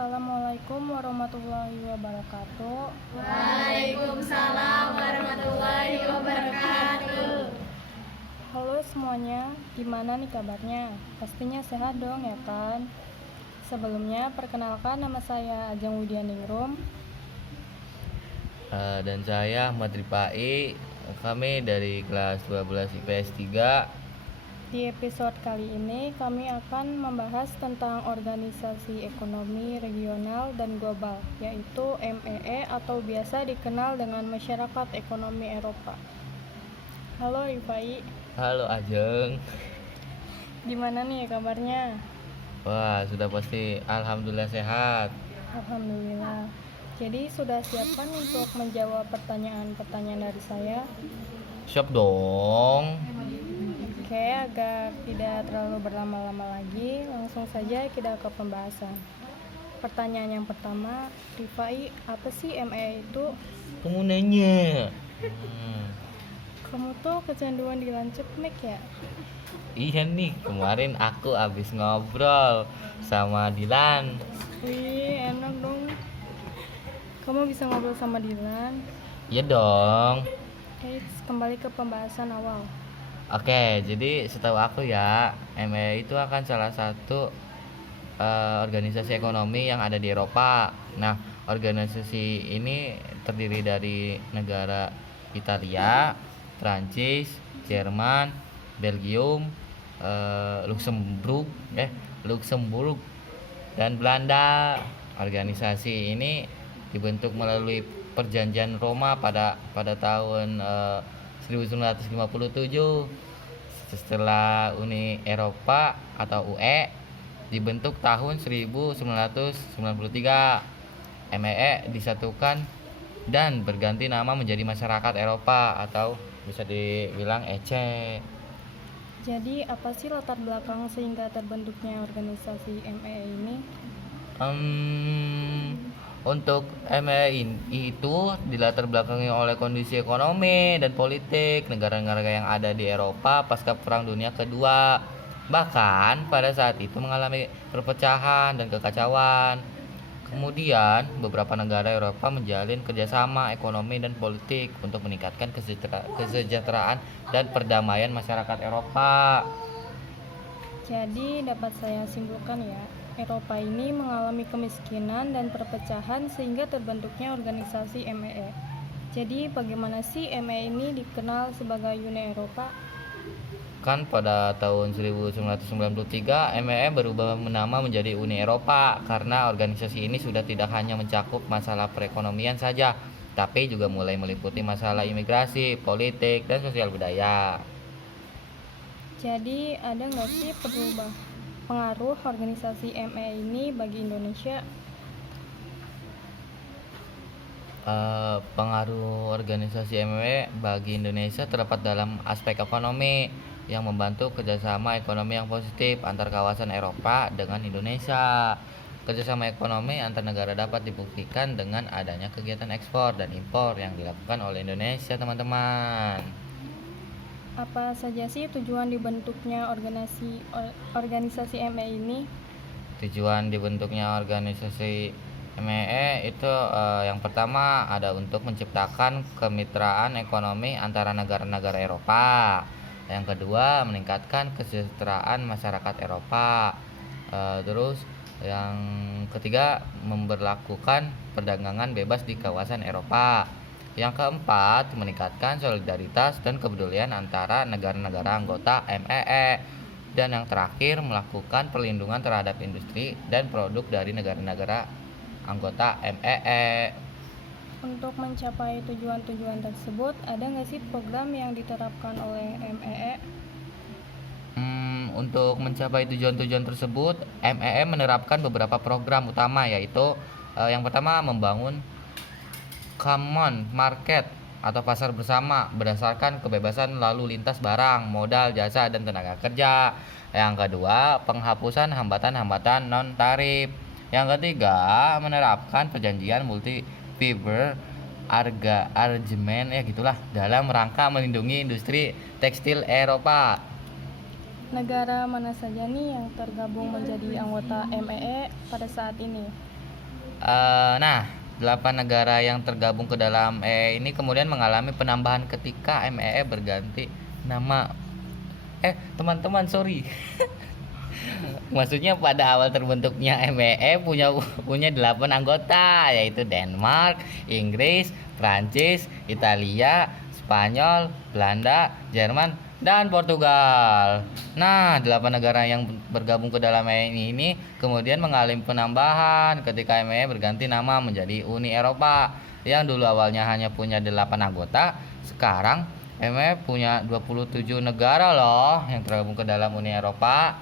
Assalamualaikum warahmatullahi wabarakatuh. Waalaikumsalam warahmatullahi wabarakatuh. Halo semuanya, gimana nih kabarnya? Pastinya sehat dong ya kan? Sebelumnya perkenalkan, nama saya Ajeng Widianingrum. Dan saya Ahmad Ripai. Kami dari kelas 12 IPS 3. Di episode kali ini kami akan membahas tentang organisasi ekonomi regional dan global, yaitu MEE atau biasa dikenal dengan Masyarakat Ekonomi Eropa. Halo Rifai, Halo Ajeng. gimana nih kabarnya? Wah, sudah pasti alhamdulillah sehat. Alhamdulillah. Jadi sudah siap kan untuk menjawab pertanyaan-pertanyaan dari saya? Siap dong. Oke, agar tidak terlalu berlama-lama lagi, langsung saja kita ke pembahasan. Pertanyaan yang pertama, Rifai, apa sih ME itu? Kamu nanya. Kamu tuh kecanduan di lancip mic ya? Iya nih, kemarin aku habis ngobrol sama Dilan. Wih, enak dong. Kamu bisa ngobrol sama Dilan. Iya dong. Oke, kembali ke pembahasan awal. Oke, jadi setahu aku ya, ME itu akan salah satu organisasi ekonomi yang ada di Eropa. Nah, organisasi ini terdiri dari negara Italia, Prancis, Jerman, Belgium, Luxembourg, dan Belanda. Organisasi ini dibentuk melalui Perjanjian Roma pada tahun 1957. Setelah Uni Eropa atau UE dibentuk tahun 1993. MEE disatukan dan berganti nama menjadi Masyarakat Eropa atau bisa dibilang EC. Jadi, apa sih latar belakang sehingga terbentuknya organisasi MEE ini? Untuk MEI itu dilatar belakangi oleh kondisi ekonomi dan politik negara-negara yang ada di Eropa pasca Perang Dunia Kedua. Bahkan pada saat itu mengalami perpecahan dan kekacauan. Kemudian beberapa negara Eropa menjalin kerjasama ekonomi dan politik untuk meningkatkan kesejahteraan dan perdamaian masyarakat Eropa. Jadi, dapat saya simpulkan ya, Eropa ini mengalami kemiskinan dan perpecahan sehingga terbentuknya organisasi MEE. Jadi bagaimana sih MEE ini dikenal sebagai Uni Eropa? Kan pada tahun 1993 MEE berubah nama menjadi Uni Eropa karena organisasi ini sudah tidak hanya mencakup masalah perekonomian saja, tapi juga mulai meliputi masalah imigrasi, politik, dan sosial budaya. Jadi ada nggak sih pengaruh organisasi MEE ini bagi Indonesia? Pengaruh organisasi MEE bagi Indonesia terdapat dalam aspek ekonomi yang membantu kerjasama ekonomi yang positif antar kawasan Eropa dengan Indonesia. Kerjasama ekonomi antar negara dapat dibuktikan dengan adanya kegiatan ekspor dan impor yang dilakukan oleh Indonesia, teman-teman. Apa saja sih tujuan dibentuknya organisasi MEE ini? Tujuan dibentuknya organisasi MEE itu yang pertama ada untuk menciptakan kemitraan ekonomi antara negara-negara Eropa. Yang kedua, meningkatkan kesejahteraan masyarakat Eropa. Terus yang ketiga, memberlakukan perdagangan bebas di kawasan Eropa. Yang keempat, meningkatkan solidaritas dan kepedulian antara negara-negara anggota MEE. Dan yang terakhir, melakukan perlindungan terhadap industri dan produk dari negara-negara anggota MEE. Untuk mencapai tujuan-tujuan tersebut, ada nggak sih program yang diterapkan oleh MEE? Untuk mencapai tujuan-tujuan tersebut, MEE menerapkan beberapa program utama, yaitu yang pertama, membangun common market atau pasar bersama berdasarkan kebebasan lalu lintas barang, modal, jasa, dan tenaga kerja. Yang kedua, penghapusan hambatan-hambatan non tarif. Yang ketiga, menerapkan perjanjian multi fiber arrangement dalam rangka melindungi industri tekstil Eropa. Negara mana saja nih yang tergabung menjadi anggota MEE pada saat ini? Nah, 8 negara yang tergabung ke dalam MEE ini kemudian mengalami penambahan ketika MEE berganti nama. Teman-teman, sorry. Maksudnya pada awal terbentuknya MEE punya 8 anggota, yaitu Denmark, Inggris, Prancis, Italia, Spanyol, Belanda, Jerman, dan Portugal. Nah, 8 negara yang bergabung ke dalam MEE ini kemudian mengalami penambahan ketika MEE berganti nama menjadi Uni Eropa. Yang dulu awalnya hanya punya 8 anggota, sekarang MEE punya 27 negara loh yang tergabung ke dalam Uni Eropa.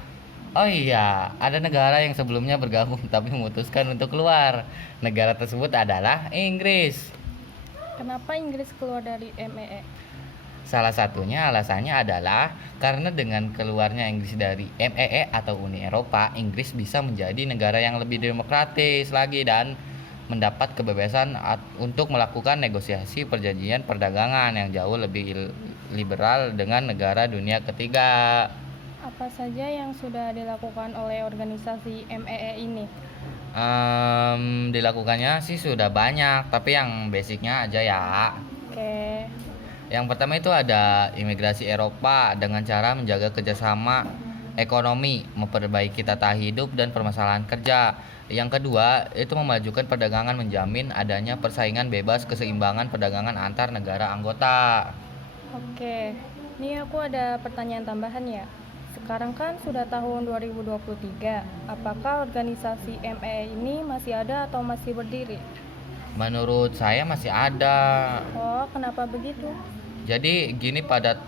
Oh iya, ada negara yang sebelumnya bergabung tapi memutuskan untuk keluar. Negara tersebut adalah Inggris. Kenapa Inggris keluar dari MEE? Salah satunya alasannya adalah karena dengan keluarnya Inggris dari MEE atau Uni Eropa, Inggris bisa menjadi negara yang lebih demokratis lagi dan mendapat kebebasan untuk melakukan negosiasi perjanjian perdagangan yang jauh lebih liberal dengan negara dunia ketiga. Apa saja yang sudah dilakukan oleh organisasi MEE ini? Dilakukannya sih sudah banyak, tapi yang basicnya aja ya. Oke. Yang pertama itu ada imigrasi Eropa dengan cara menjaga kerjasama ekonomi, memperbaiki tata hidup dan permasalahan kerja. Yang kedua itu memajukan perdagangan, menjamin adanya persaingan bebas, keseimbangan perdagangan antar negara anggota. Oke. Ini aku ada pertanyaan tambahan ya. Sekarang kan sudah tahun 2023. Apakah organisasi MEE ini masih ada atau masih berdiri? Menurut saya masih ada. Oh, kenapa begitu? Jadi gini, pada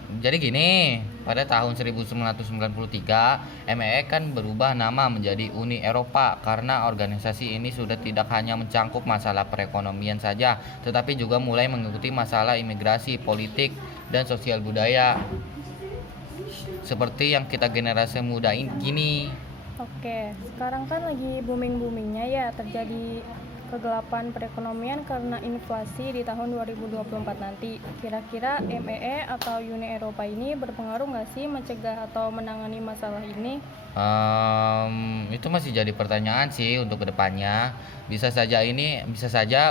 tahun 1993 MEE kan berubah nama menjadi Uni Eropa karena organisasi ini sudah tidak hanya mencangkup masalah perekonomian saja, tetapi juga mulai mengikuti masalah imigrasi, politik, dan sosial budaya. Seperti yang kita generasi muda gini. Oke, sekarang kan lagi booming-boomingnya ya terjadi kegelapan perekonomian karena inflasi di tahun 2024 nanti. Kira-kira MEE atau Uni Eropa ini berpengaruh nggak sih mencegah atau menangani masalah ini? Itu masih jadi pertanyaan sih untuk kedepannya. Bisa saja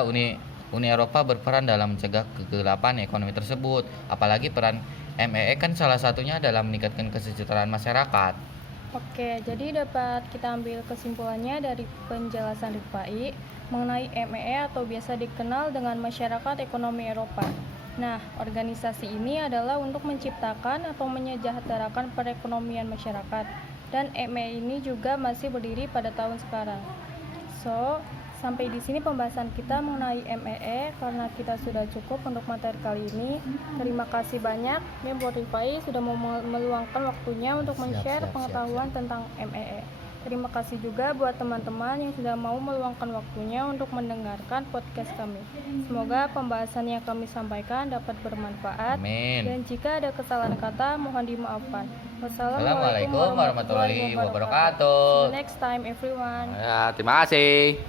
Uni Eropa berperan dalam mencegah kegelapan ekonomi tersebut. Apalagi peran MEE kan salah satunya dalam meningkatkan kesejahteraan masyarakat. Oke, jadi dapat kita ambil kesimpulannya dari penjelasan Rifai mengenai MEE atau biasa dikenal dengan Masyarakat Ekonomi Eropa. Nah, organisasi ini adalah untuk menciptakan atau menyejahterakan perekonomian masyarakat. Dan MEE ini juga masih berdiri pada tahun sekarang. So, sampai di sini pembahasan kita mengenai MEE karena kita sudah cukup untuk materi kali ini. Terima kasih banyak Mem Rifai sudah meluangkan waktunya untuk men-share pengetahuan tentang MEE. Terima kasih juga buat teman-teman yang sudah mau meluangkan waktunya untuk mendengarkan podcast kami. Semoga pembahasan yang kami sampaikan dapat bermanfaat. Amin. Dan jika ada kesalahan kata, mohon dimaafkan. Assalamualaikum warahmatullahi See wabarakatuh. you next time everyone. Ya, terima kasih.